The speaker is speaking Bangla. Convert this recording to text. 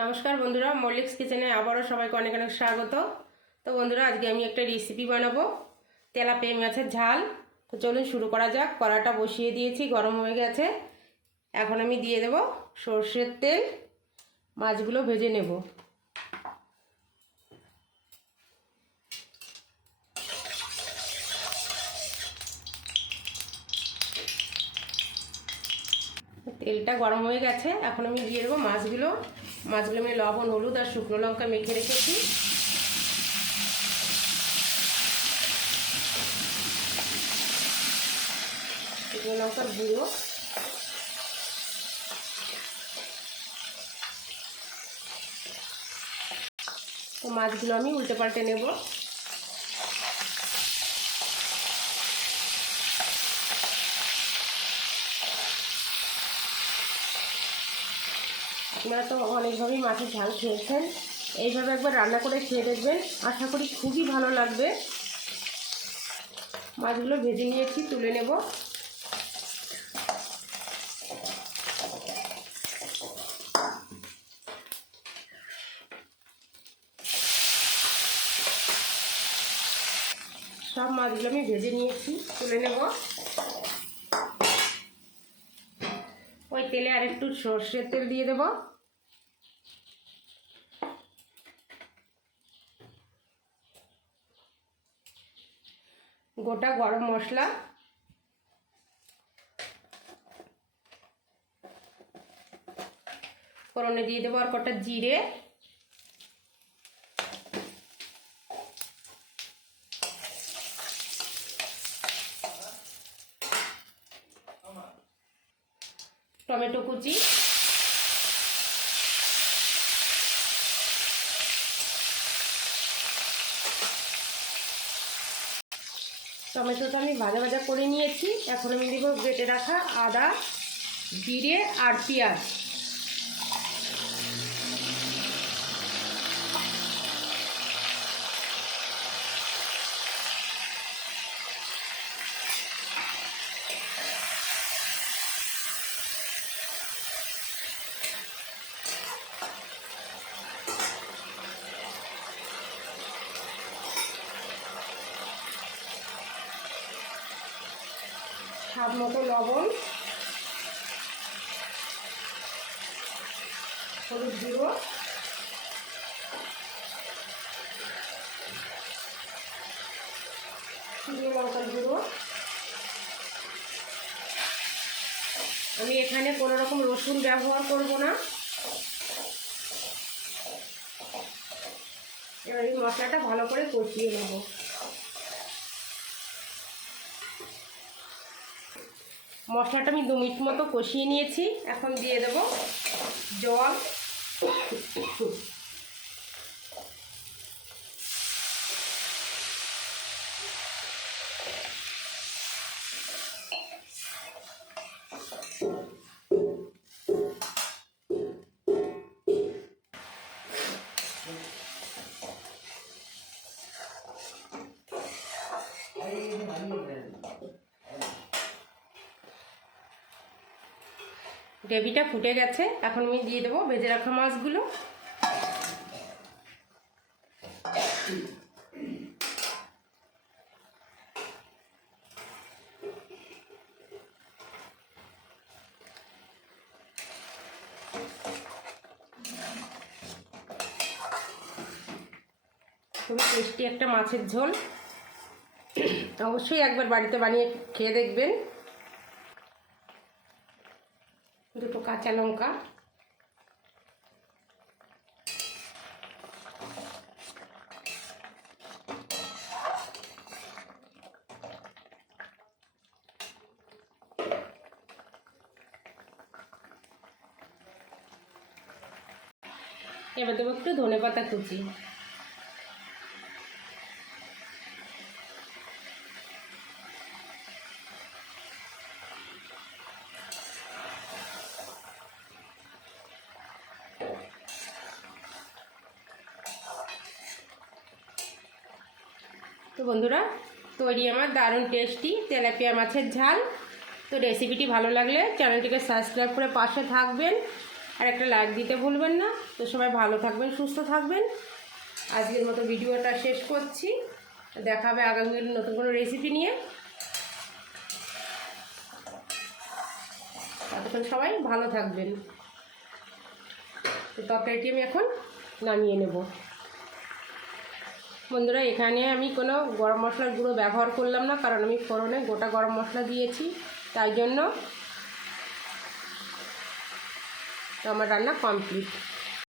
নমস্কার বন্ধুরা, মল্লিক্স কিচেনে আবারও সবাইকে অনেক অনেক স্বাগত। তো বন্ধুরা, আজকে আমি একটা রেসিপি বানাবো তেলা পেয়ে মাছের ঝাল। তো চলুন শুরু করা যাক, কড়াটা বসিয়ে দিয়েছি, গরম হয়ে গেছে। এখন আমি দিয়ে দেব সর্ষের তেল, মাছগুলো ভেজে নেব। তেলটা গরম হয়ে গেছে। এখন আমি দিয়ে দেবো মাছগুলো। মাছগুলো আমি লবণ, হলুদ আর শুকনো লঙ্কা মেখে রেখেছি। শুকনো লঙ্কার গুঁড়ো। তো মাছগুলো আমি উল্টে পাল্টে নেব। আপনারা তো অনেকভাবেই মাছের ঝাল খেয়েছেন। এইভাবে একবার রান্না করে খেয়ে দেখবেন। আশা করি খুবই ভালো লাগবে। মাছগুলো ভেজে নিয়েছি, তুলে নেব। সব মাছগুলো আমি ভেজে নিয়েছি, তুলে নেব। ওই তেলে আর একটু সর্ষের তেল দিয়ে দেব। গোটা গরম মশলা। ফোড়নে দিয়ে দেবো আর কটা জিরে। টমেটো কুচি। টমেটোটা আমি ভাজা ভাজা করে নিয়েছি। এখন আমি দেবো বেটে রাখা আদা, জিরে আর পেঁয়াজ। স্বাদ মতো লবণ, হলুদ গুঁড়ো শুকনো লঙ্কার গুঁড়ো। আমি এখানে কোনো রকম রসুন ব্যবহার করব না। এবার এই মশলাটা ভালো করে কষিয়ে নেব। মশলাটা আমি দু মিনিট মতো কষিয়ে নিয়েছি। এখন দিয়ে দেব জল। গ্রেভিটা ফুটে গেছে। এখন আমি দিয়ে দেবো ভেজে রাখা মাছগুলো। খুবই টেস্টি একটা মাছের ঝোল। অবশ্যই একবার বাড়িতে বানিয়ে খেয়ে দেখবেন। দুটো কাঁচা লঙ্কা। এবার দেবো একটু ধনে পাতা কুচি। তো বন্ধুরা, তৈরি আমার দারুণ টেস্টি তেলাপিয়া মাছের ঝাল। তো রেসিপিটি ভালো লাগলে চ্যানেলটিকে সাবস্ক্রাইব করে পাশে থাকবেন। আর একটা লাইক দিতে ভুলবেন না। তো সবাই ভালো থাকবেন, সুস্থ থাকবেন। আজকের মতো ভিডিওটা শেষ করছি। দেখা হবে আগামী নতুন কোনো রেসিপি নিয়ে। ততক্ষণ সবাই ভালো থাকবেন। তো তরকারিটি আমি এখন নামিয়ে নেব। বন্ধুরা, এখানে আমি কোনো গরম মশলার গুঁড়ো ব্যবহার করলাম না, কারণ আমি ফোড়নে গোটা গরম মশলা দিয়েছি, তাই জন্য আমার রান্না কমপ্লিট